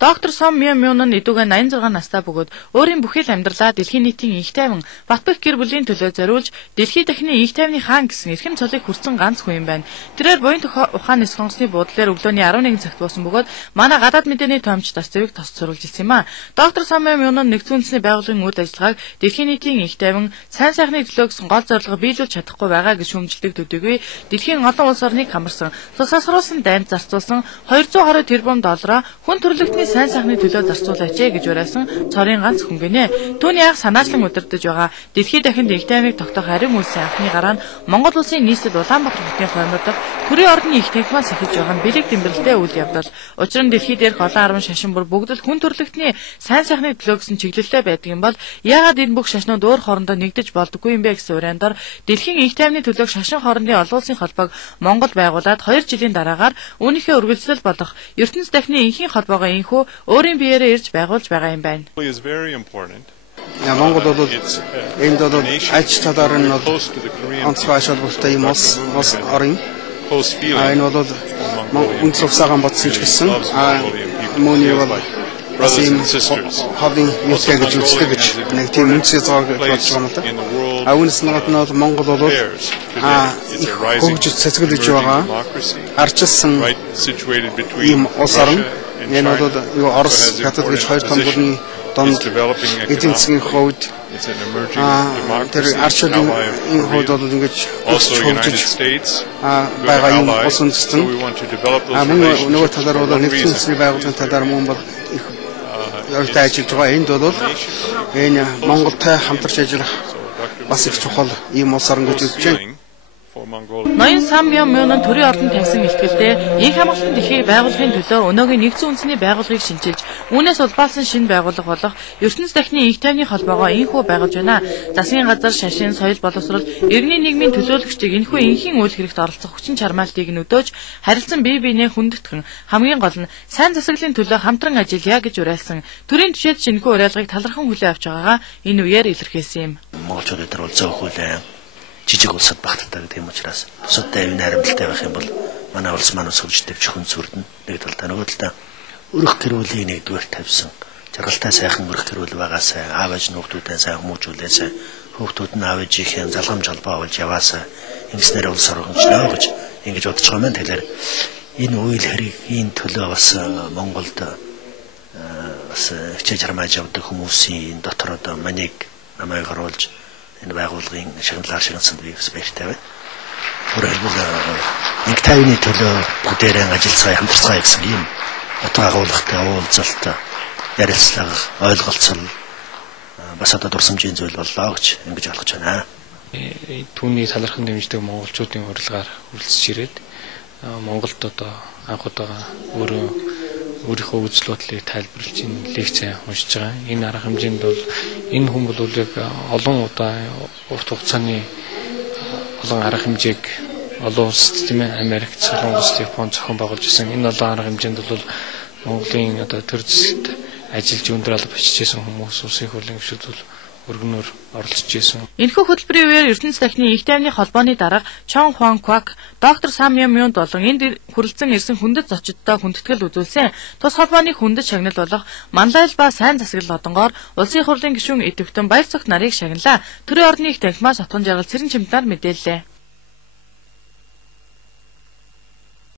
Доктор Сом Мyon нь эдүгээ 86 настай бөгөөд өөрийн бүхэл амьдралаа дэлхийн нийтийн их тайван Батбах гэр бүлийн төлөө зориулж дэлхийд дахины их тайвны хаан гэсэн эрхэм цолыг хүртсэн ганц хүн юм байна. Тэрээр буян ухааны сонгосны буудлаар өглөөний 11 цагт буусан бөгөөд манай гадаад мэдээний тоомч тас зэвийг тос сурулж ирсэн юм а. Доктор Сом Мyon нь нэгдсэн үндэсний байгууллагын үйл ажиллагааг дэлхийн нийтийн их тайван сайн сайхны төлөө гэсэн гол зорилгоо биелүүлж чадахгүй байгаа гэж шүүмжилдэг төдийгүй дэлхийн олон улс орныг хамарсан тусгасруулсан дайнд зарцуулсан 220 тэрбум доллараа хүн төрөлхтний сайн сайхны төлөө зарцуулаач гэж уриалсан цорын ганц хүн гинэ. Түүний анх санаачлан удирдах байгаа дэлхийд дахинд их тайвныг тогтоох ариун үйлсийн анхны гараа нь Монгол улсын нийслэл Улаанбаатар хотын хоймоор дах төрийн ордны их танхимаас эхэлж байгаа нь бэлэг тэмдэглэлтэй үйл явдал. Учир нь дэлхийд дээрх олон 10 шашин бүр бүгд л хүн төрөлхтний сайн сайхны төлөө гэсэн чиглэлтэй байдаг юм бол яагаад энэ бүх шашнууд өөр хоорондоо нэгдэж болдоггүй юм бэ гэсэн уриандор дэлхийн их тайвны төлөө шашин хоорондын олон улсын холбоог Монгол байгуулад 2 жилийн дараагаар үүнийхээ үргэлжлэл болох ертөнц дахины энхийн холбоогоо инхүү өөрийн биеэрээ ирж байгуулж байгаа юм байна. Монгол бол энд бол аж талаар нь онцгой ач холбогдолтой юм улс орн. Энэ бол үндэс ухсаагаан бодсон ч гэсэн мөний бол хавийн юутай гэж үздэг гэж нэг тийм үндэс зоог болж байгаа юм да. Үүнээс нь бол Монгол бол их хөгжиж цэцгэлж байгаа арчилсан ийм улс орн. Энэ бол Орос хятад гэж хоёр том бүрний донд эдийн засгийн хувьд тэр арчилсан энэ хувьд бол ингэж хөгжиж байгаа юм улс үндэстэн. Мөн нөгөө талаар бол нэгдсэн үндэсний байгууллагын талаар мөн бол их өөртөө ажиллаж байгаа. Энд бол энэ Монголтой хамтарч ажиллах бас их чухал ийм улс орн гэж үзэж байна. Ноён Сом Мyon нь төрийн ордонд тавьсан илтгэлдээ их хамгаалалтын дэлхийн байгууллагын төлөө өнөөгийн нэгдсэн үндэсний байгууллагыг шинчилж үүнээс улбаалсан шинэ байгууллага болох ертөнц дахины их тайвны холбоогоо инхүү байгуулж байна. Засгийн газар, шашин, соёл боловсрол, иргэний нийгмийн төлөөлөгчдийг энэхүү энхийн үйл хэрэгт оролцох хүчин чармаалтыг нь өдөөж харилцан бие биенээ хүндэтгэн хамгийн гол нь сайн засаглалын төлөө хамтран ажиллая гэж уриалсан. Төрийн түшээд шинэхүү уриалгыг талархан хүлээн авч байгаагаа энэ үеэр илэрхийлсэн юм. Монголчууд өдөр бол зөөхүүлээ жижиг улсад багтдаг гэдэг юм учраас бусадтай энэ харамталтай байх юм бол манай улс маань өсгөжтэй чухал зүрдэн нэг талдаа нөгөө талдаа өрх гэр бүлийн нэгдүгээр тавьсан жаргалтай сайхан өрх гэр бүл байгаасаа аав ээж нөхдүүдээ сайн хүмүүжүүлээсээ хүүхдүүд нь аав ээжийнхээ залгамж холбоо олж яваасаа ингэснээр улс оргончлоо гэж ингэж бодож байгаа юм. Тэгэхээр энэ үйл хэргийн төлөө бас Монголд бас хичээж хармааж явдаг хүмүүсийн дотор одоо манийг намайг оруулж энэ байгууллагын шагналаар шагнасан би бас баяртай байна. Өөрөөр нэг тайвны төлөө бүгдээрээ ажиллацгаая, хамтарцгаая гэсэн ийм утга агуулгатай уулзалт, ярилцлага, ойлголцол бас одоо дурсамжийн зүйл боллоо гэж ингэж ойлгож байна. Түүний талархан дэмждэг монголчуудын урилгаар хүрэлцэж ирээд Монголд одоо анх удаа өөрийнхөө үзэл бодлыг тайлбарлаж энэ лекцээ уншиж байгаа. Энэ арга хэмжээнд бол энэ хүн бол олон удаа урт хугацааны олон арга хэмжээг олон улсад тийм ээ Америк, Солонгос, Япон зохион байгуулж ирсэн. Энэ олон арга хэмжээнд бол Монголын одоо төр зэсгэлд ажиллаж өндөр алба бичижсэн хүмүүс улсын хурлын гишүүд бол өргөнөөр оролцож ирсэн. Энэхүү хөтөлбөрийн үеэр ертөнц дахины их тайвны холбооны дарга Чон Хуан Квак доктор Сом Мyon болон энд хүрэлцэн ирсэн хүндэт зочдтой хүндэтгэл үзүүлсэн. Тус холбооны хүндэт шагнал болох манлайл ба сайн засаглал одонгоор улсын хурлын гишүүн идэвхтэн баяр цогт нарыг шагналаа. Төрийн ордны их танхимаас отгон жаргал цэрэн чимднаар мэдээллээ.